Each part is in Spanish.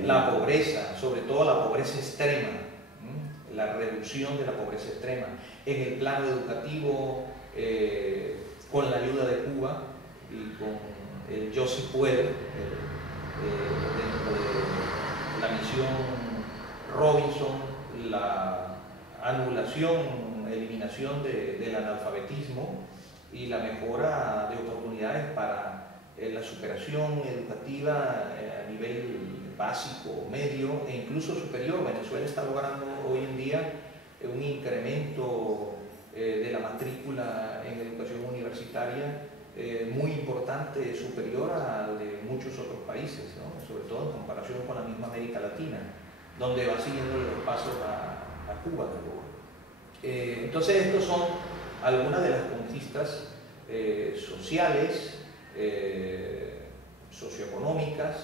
también. La pobreza, sobre todo la pobreza extrema, la reducción de la pobreza extrema. En el plano educativo, con la ayuda de Cuba y con el Yo Sí Puedo, dentro de la misión Robinson, la anulación, eliminación del analfabetismo y la mejora de oportunidades para la superación educativa a nivel básico, medio e incluso superior. Venezuela está logrando hoy en día un incremento de la matrícula en educación universitaria muy importante, superior al de muchos otros países, ¿no? Sobre todo en comparación con la misma América Latina, donde va siguiendo los pasos a Cuba. Entonces, estos son algunas de las conquistas sociales, socioeconómicas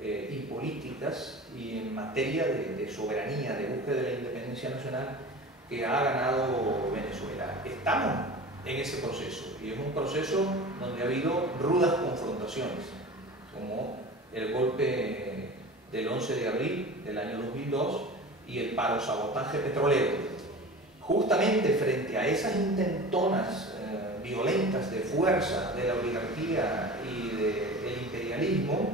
y políticas, y en materia de soberanía, de búsqueda de la independencia nacional, que ha ganado Venezuela. Estamos en ese proceso, y es un proceso donde ha habido rudas confrontaciones, como el golpe del 11 de abril del año 2002 y el paro sabotaje petrolero. Justamente frente a esas intentonas violentas de fuerza de la oligarquía y del imperialismo,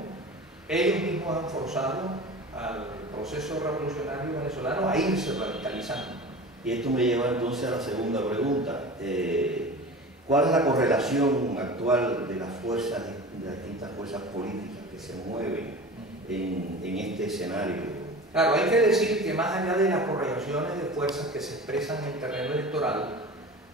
ellos mismos han forzado al proceso revolucionario venezolano a irse radicalizando. Y esto me lleva entonces a la segunda pregunta. ¿Cuál es la correlación actual de las fuerzas, de las distintas fuerzas políticas que se mueven en este escenario? Claro, hay que decir que más allá de las correlaciones de fuerzas que se expresan en el terreno electoral,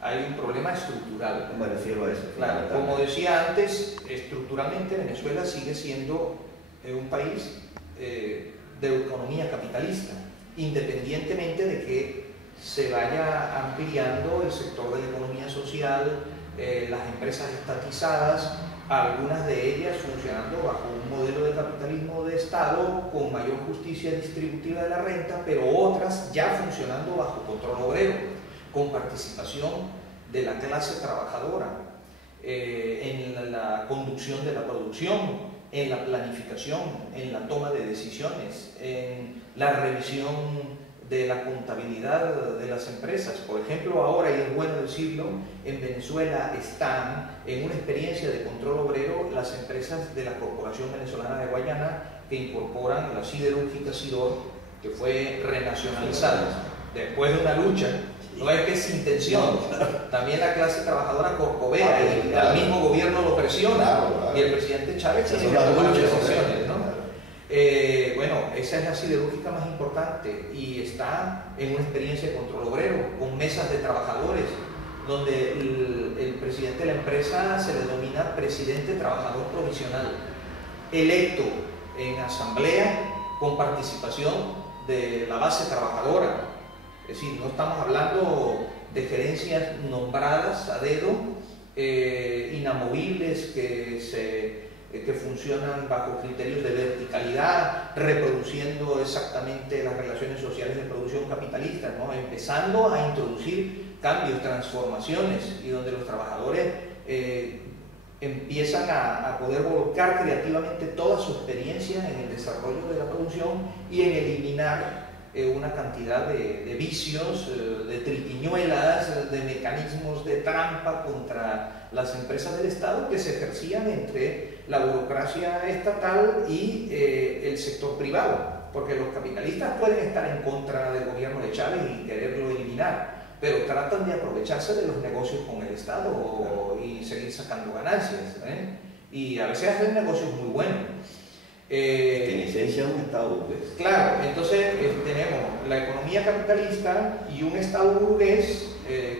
hay un problema estructural. Me refiero a eso. Claro, como decía antes, estructuralmente Venezuela sigue siendo un país de economía capitalista, independientemente de que se vaya ampliando el sector de la economía social, las empresas estatizadas, algunas de ellas funcionando bajo un modelo de capitalismo de Estado con mayor justicia distributiva de la renta, pero otras ya funcionando bajo control obrero, con participación de la clase trabajadora en la conducción de la producción, en la planificación, en la toma de decisiones, en la revisión de la contabilidad de las empresas. Por ejemplo, ahora, y es bueno decirlo, en Venezuela están en una experiencia de control obrero las empresas de la Corporación Venezolana de Guayana, que incorporan la siderúrgica Sidor, que fue renacionalizada después de una lucha. No es que es intención, también la clase trabajadora corcovea y el mismo gobierno lo presiona, y el presidente Chávez tiene que tomar decisiones, ¿no? Bueno, esa es la siderúrgica más importante y está en una experiencia de control obrero, con mesas de trabajadores, donde el presidente de la empresa se le denomina presidente trabajador provisional, electo en asamblea con participación de la base trabajadora. Es decir, no estamos hablando de gerencias nombradas a dedo, inamovibles, que funcionan bajo criterios de verticalidad, reproduciendo exactamente las relaciones sociales de producción capitalista, ¿no? Empezando a introducir cambios, transformaciones, y donde los trabajadores empiezan a poder volcar creativamente toda su experiencia en el desarrollo de la producción y en eliminar una cantidad de vicios, de triquiñuelas, de mecanismos de trampa contra las empresas del Estado que se ejercían entre la burocracia estatal y el sector privado, porque los capitalistas pueden estar en contra del gobierno de Chávez y quererlo eliminar, pero tratan de aprovecharse de los negocios con el Estado y seguir sacando ganancias, y a veces hacen negocios muy buenos. En esencia es un Estado burgués. Claro, entonces tenemos la economía capitalista y un Estado burgués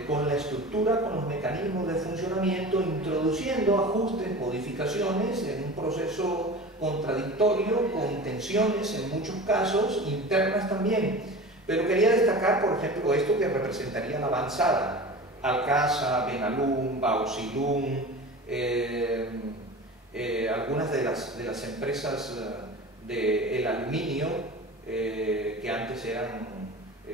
con la estructura, con los mecanismos de funcionamiento, introduciendo ajustes, modificaciones en un proceso contradictorio, con tensiones en muchos casos, internas también. Pero quería destacar, por ejemplo, esto que representaría la avanzada: Alcasa, Benalún, Bausilún, algunas de las empresas del aluminio que antes eran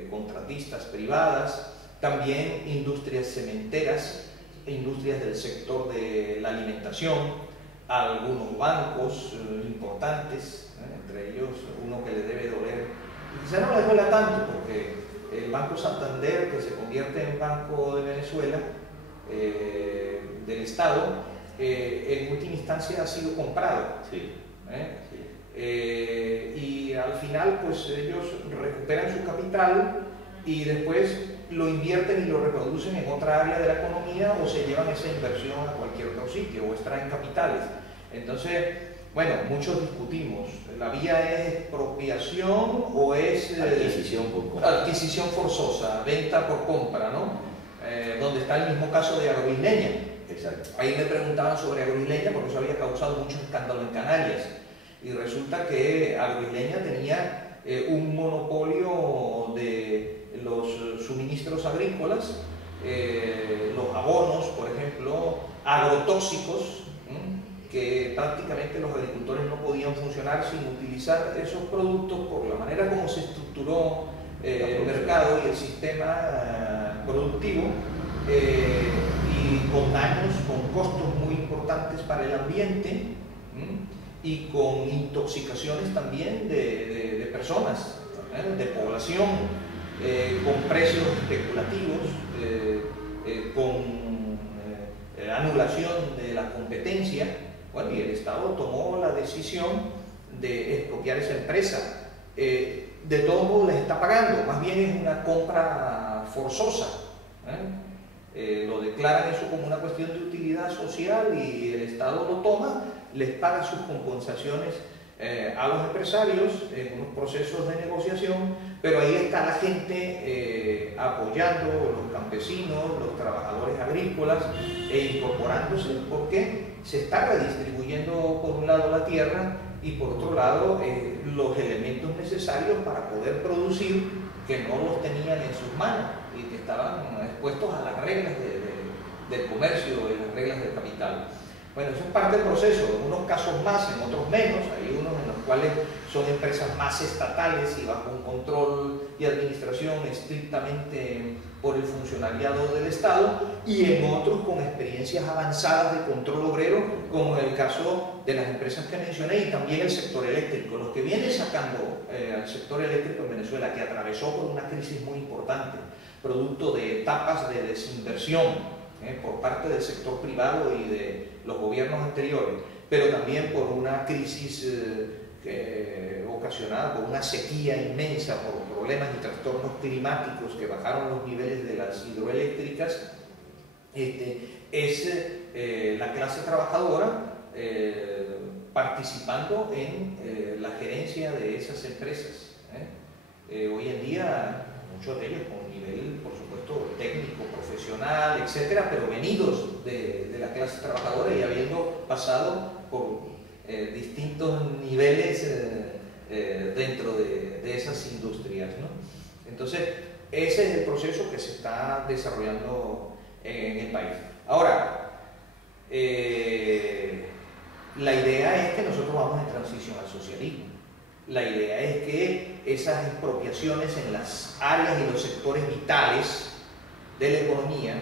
contratistas privadas, también industrias cementeras, industrias del sector de la alimentación, algunos bancos importantes, entre ellos uno que le quizá no les duela tanto, porque el Banco Santander, que se convierte en Banco de Venezuela, del Estado, en última instancia ha sido comprado. Sí. Y al final, pues ellos recuperan su capital y después lo invierten y lo reproducen en otra área de la economía, o se llevan esa inversión a cualquier otro sitio, o extraen capitales. Entonces, bueno, muchos discutimos, ¿la vía es expropiación o es adquisición forzosa, venta por compra, ¿no? Donde está el mismo caso de Agroisleña. Exacto. Ahí me preguntaban sobre Agroisleña porque eso había causado mucho escándalo en Canarias, y resulta que Agroisleña tenía un monopolio de los suministros agrícolas, los abonos, por ejemplo, agrotóxicos, que prácticamente los agricultores no podían funcionar sin utilizar esos productos por la manera como se estructuró el mercado y el sistema productivo, y con daños, con costos muy importantes para el ambiente, y con intoxicaciones también de personas, de población, con precios especulativos, con anulación de la competencia. Bueno, y el Estado tomó la decisión de expropiar esa empresa. De todos modos les está pagando, más bien es una compra forzosa. Lo declaran eso como una cuestión de utilidad social y el Estado lo toma, les paga sus compensaciones a los empresarios en unos procesos de negociación, pero ahí está la gente apoyando, los campesinos, los trabajadores agrícolas, e incorporándose, porque se está redistribuyendo por un lado la tierra y por otro lado los elementos necesarios para poder producir, que no los tenían en sus manos y que estaban expuestos a las reglas del comercio y las reglas del capital. Bueno, eso es parte del proceso, en unos casos más, en otros menos. Hay unos en los cuales son empresas más estatales y bajo un control y administración estrictamente por el funcionariado del Estado, y en otros con experiencias avanzadas de control obrero, como en el caso de las empresas que mencioné, y también el sector eléctrico. Los que viene sacando al sector eléctrico en Venezuela, que atravesó por una crisis muy importante, producto de etapas de desinversión por parte del sector privado y de los gobiernos anteriores, pero también por una crisis ocasionada por una sequía inmensa, por problemas y trastornos climáticos que bajaron los niveles de las hidroeléctricas, es la clase trabajadora participando en la gerencia de esas empresas. Hoy en día, muchos de ellos con nivel, por supuesto, técnico, profesional, etcétera, pero venidos de la clase trabajadora y habiendo pasado por distintos niveles dentro de esas industrias, ¿no? Entonces, ese es el proceso que se está desarrollando en el país. Ahora, la idea es que nosotros vamos en transición al socialismo. La idea es que esas expropiaciones en las áreas y los sectores vitales de la economía,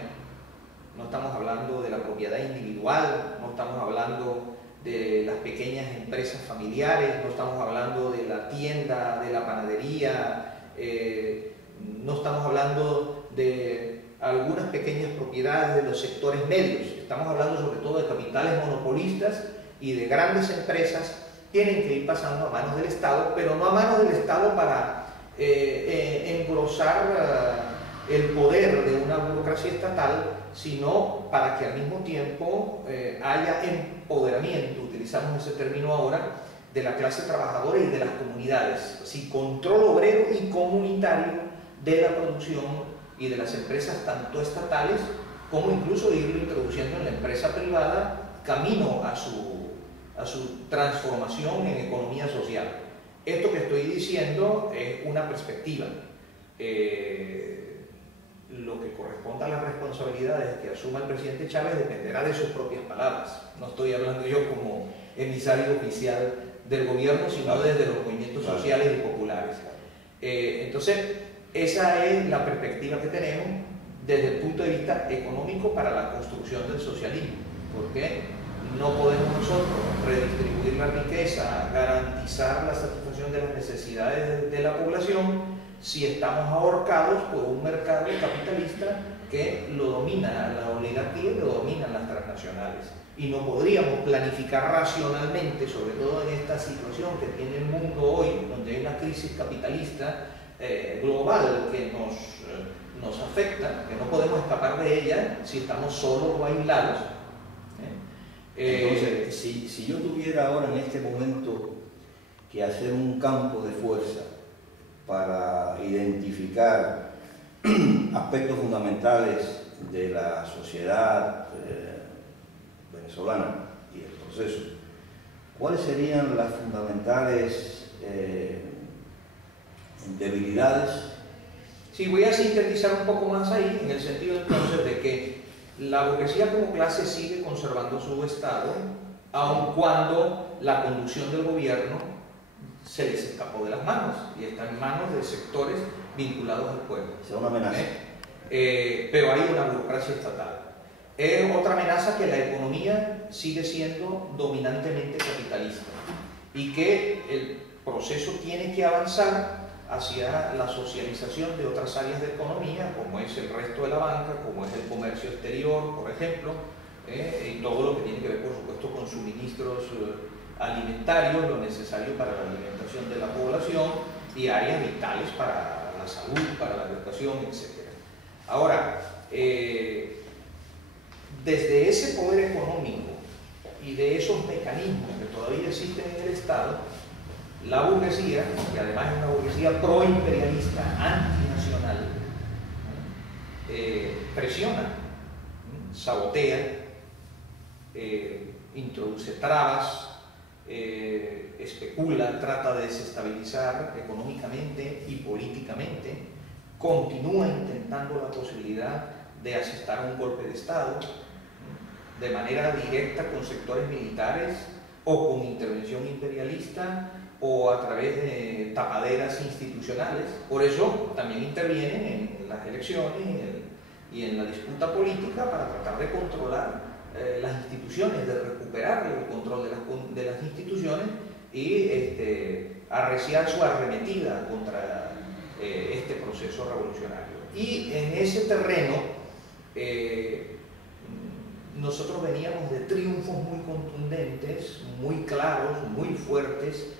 no estamos hablando de la propiedad individual, no estamos hablando de las pequeñas empresas familiares, no estamos hablando de la tienda, de la panadería, no estamos hablando de algunas pequeñas propiedades de los sectores medios, estamos hablando sobre todo de capitales monopolistas y de grandes empresas. Tienen que ir pasando a manos del Estado, pero no a manos del Estado para engrosar el poder de una burocracia estatal, sino para que al mismo tiempo haya empoderamiento, utilizamos ese término ahora, de la clase trabajadora y de las comunidades, así, control obrero y comunitario de la producción y de las empresas tanto estatales como incluso irlo introduciendo en la empresa privada camino a su transformación en economía social. Esto que estoy diciendo es una perspectiva. Lo que corresponda a las responsabilidades que asuma el presidente Chávez dependerá de sus propias palabras. No estoy hablando yo como emisario oficial del gobierno, sino desde los movimientos sociales y populares. Entonces, esa es la perspectiva que tenemos desde el punto de vista económico para la construcción del socialismo. ¿Por qué? No podemos nosotros redistribuir la riqueza, garantizar la satisfacción función de las necesidades de la población si estamos ahorcados por un mercado capitalista que lo domina la oligarquía y lo dominan las transnacionales. Y no podríamos planificar racionalmente, sobre todo en esta situación que tiene el mundo hoy, donde hay una crisis capitalista global que nos afecta, que no podemos escapar de ella si estamos solos o aislados. Entonces, si yo tuviera ahora en este momento que hacer un campo de fuerza para identificar aspectos fundamentales de la sociedad venezolana y el proceso, ¿cuáles serían las fundamentales debilidades? Sí, voy a sintetizar un poco más ahí, en el sentido entonces de que la burguesía como clase sigue conservando su estado, aun cuando la conducción del gobierno se les escapó de las manos y está en manos de sectores vinculados al pueblo. Es una amenaza. Pero hay una burocracia estatal. Es otra amenaza que la economía sigue siendo dominantemente capitalista y que el proceso tiene que avanzar hacia la socialización de otras áreas de economía, como es el resto de la banca, como es el comercio exterior, por ejemplo, y todo lo que tiene que ver, por supuesto, con suministros alimentarios, lo necesario para la alimentación de la población y áreas vitales para la salud, para la educación, etc. Ahora, desde ese poder económico y de esos mecanismos que todavía existen en el Estado, la burguesía, que además es una burguesía proimperialista, antinacional, presiona, sabotea, introduce trabas, especula, trata de desestabilizar económicamente y políticamente, continúa intentando la posibilidad de asestar un golpe de Estado de manera directa con sectores militares o con intervención imperialista o a través de tapaderas institucionales. Por eso también intervienen en las elecciones y en la disputa política para tratar de controlar las instituciones, de recuperar el control de las instituciones y arreciar su arremetida contra este proceso revolucionario. Y en ese terreno nosotros veníamos de triunfos muy contundentes, muy claros, muy fuertes,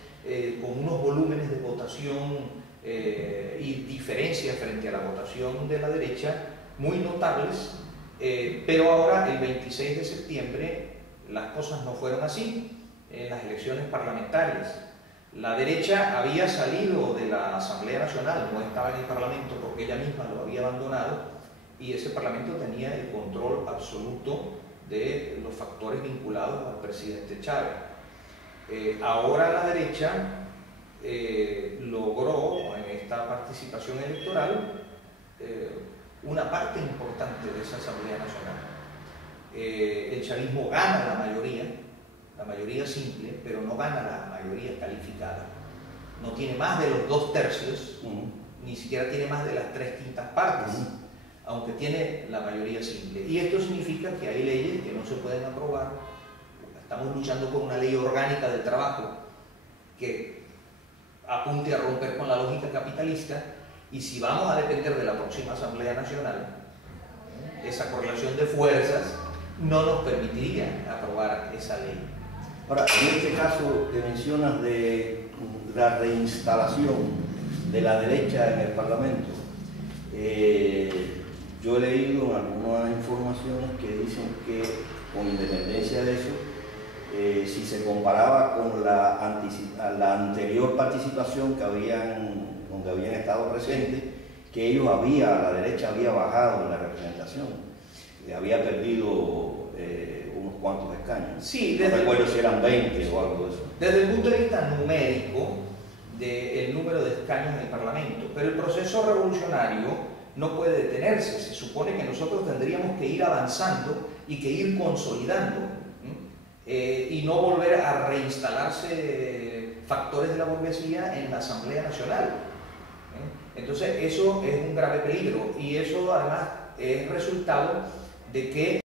con unos volúmenes de votación y diferencias frente a la votación de la derecha muy notables, pero ahora el 26 de septiembre las cosas no fueron así en las elecciones parlamentarias. La derecha había salido de la Asamblea Nacional, no estaba en el Parlamento porque ella misma lo había abandonado y ese Parlamento tenía el control absoluto de los factores vinculados al presidente Chávez. Ahora la derecha logró en esta participación electoral una parte importante de esa Asamblea Nacional. El chavismo gana la mayoría simple, pero no gana la mayoría calificada. No tiene más de los 2/3, ni siquiera tiene más de las 3/5 partes, aunque tiene la mayoría simple. Y esto significa que hay leyes que no se pueden aprobar. Estamos luchando por una ley orgánica del trabajo que apunte a romper con la lógica capitalista, y si vamos a depender de la próxima Asamblea Nacional, esa correlación de fuerzas no nos permitiría aprobar esa ley. Ahora, en este caso que mencionas de la reinstalación de la derecha en el Parlamento, yo he leído algunas informaciones que dicen que, con independencia de eso, si se comparaba con la anterior participación que donde habían estado presentes, que la derecha había bajado en la representación, había perdido unos cuantos escaños. Sí, no recuerdo si eran 20 o algo de eso. Desde el punto de vista numérico del número de escaños en el Parlamento, pero el proceso revolucionario no puede detenerse. Se supone que nosotros tendríamos que ir avanzando y que ir consolidando, y no volver a reinstalarse factores de la burguesía en la Asamblea Nacional. Entonces eso es un grave peligro, y eso además es resultado de que